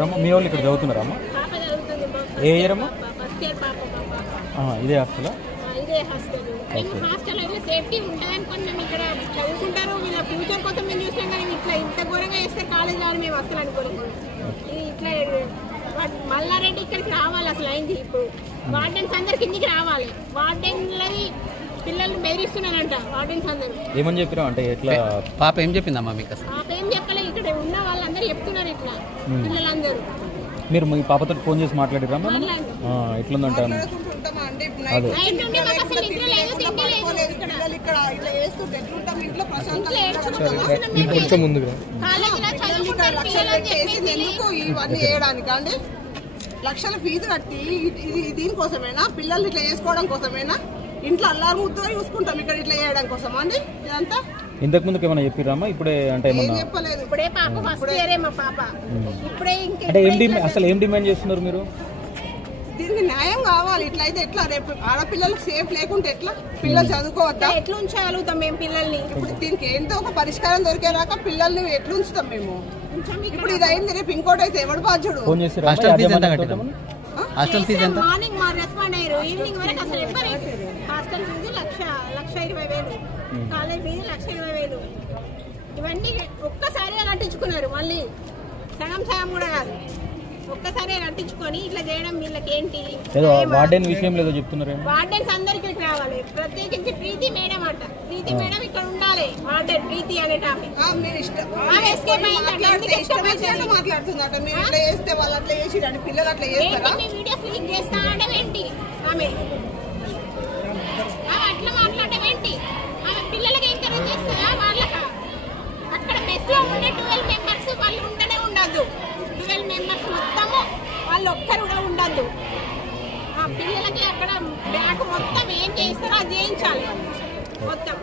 రమ్మ మీ వాళ్ళు ఇక్కడ చదువుతున్నారమ్మా? ఏ ఇయర్ అమ్మా? ఇదే హాస్టల్? ఇదే హాస్టల్. హాస్టల్ అయితే సేఫ్టీ ఉంటుంది అనుకోండి. మేము ఇక్కడ చదువుకుంటారు, వీళ్ళ ఫ్యూచర్ కోసం మేము చూసినాం. కానీ ఇట్లా ఇంత ఘోరంగా వేస్తే కాలేజ్ రావాలి మేము అసలు అనుకోలేదు. ఇట్లా మల్లారెడ్డి ఇక్కడికి రావాలి అసలు అయింది. ఇప్పుడు వార్డెన్స్ అందరు కిందికి రావాలి. వార్డెన్లది పిల్లలు బెదిరిస్తున్నారంట వార్డెన్స్ అందరూ. ఏమని చెప్పారు అంటే ఎట్లా? పాప ఏం చెప్పిందమ్మా మీకు? పాప ఏం చెప్పలేదు. ఇక్కడ ఉన్న వాళ్ళందరూ చెప్తున్నారు ఇట్లా పిల్లలందరూ. మీరు మీ పాపతో ఫోన్ చేసి మాట్లాడిరా? ఎట్లుందంట? అదే కొంచెం ముందుగా ఇవన్నీ చేయడానికి అండి లక్షల ఫీజు కట్టి దీనికోసమేనా? పిల్లలు ఇట్లా చేసుకోవడం కోసమేనా? ఇంట్లో అల్లారు ముద్దుగా చూసుకుంటాం, ఇక్కడ ఇట్లా చేయడం కోసం అండి ఇదంతా. ఇంతకు ముందుకు ఏమైనా చెప్పిరామా? ఇప్పుడే అంటే చెప్పలేదు. ఇప్పుడే పాప ఫస్ట్ ఇయరే మా పాప. ఇప్పుడే అంటే అసలు ఏం డిమాండ్ చేస్తున్నారు మీరు? దీనికి న్యాయం కావాలి. ఇట్లయితే ఎట్లా? రేపు ఆడపిల్లలకు సేఫ్ లేకుంటే ఎట్లా? పిల్లలు చదువుకోవద్దా? ఎట్లా ఉంచగలుగుతాం మేము పిల్లల్ని? ఇప్పుడు దీనికి ఏంటో ఒక పరిష్కారం దొరికేదాకా పిల్లల్ని ఎట్లా ఉంచుతాం మేము? ఇప్పుడు ఇది అయింది, రేపు ఇంకోటి అయితే ఎవడు బాధ్యుడు? మార్నింగ్ మా రెస్పాండ్ అయ్యారు, ఈవినింగ్ వరకు అసలు ఎవరు హాస్టల్ ఫీజు 1,20,000, కాలేజ్ ఫీజు 1,20,000. ఇవన్నీ ఒక్కసారిగా కట్టించుకున్నారు. మళ్ళీ సగం కూడా కాదు, ఒక్కసారి కట్టించుకొని ఇట్లా చేయడం వీళ్ళకి ఏంటి? వార్డెన్ విషయం లేదో చెప్తున్నారు. వార్డెన్స్ అందరికి రావాలి, ప్రత్యేకించి ప్రీతి మేడం అంట. ప్రీతి మేడం ఇక్కడ ఉండాలి. వార్డెన్ ప్రీతి అనే టాపిక్ మాట్లాడుతుందట. మీరు ఇట్లా చేస్తే వాళ్ళు అట్లా చేసి పిల్లలు అట్లా చేస్తారా? వీడియోస్ లింక్ చేస్తా అంటే ఏంటి? ఆమె అట్లా మాట్లాడటం ఏంటి? ఆమె పిల్లలకి ఎంకరేజ్ చేస్తారా? వాళ్ళక అక్కడ మెస్ లో ఉండే 12 మెంబర్స్ వాళ్ళు ఉండనే ఉండద్దు. 12 మెంబర్స్ మొత్తము వాళ్ళు ఒక్కరు కూడా ఉండద్దు. ఆ పిల్లలకి అక్కడ బ్యాగ్ మొత్తం ఏం చేస్తారో అది చేయించాలి మొత్తం.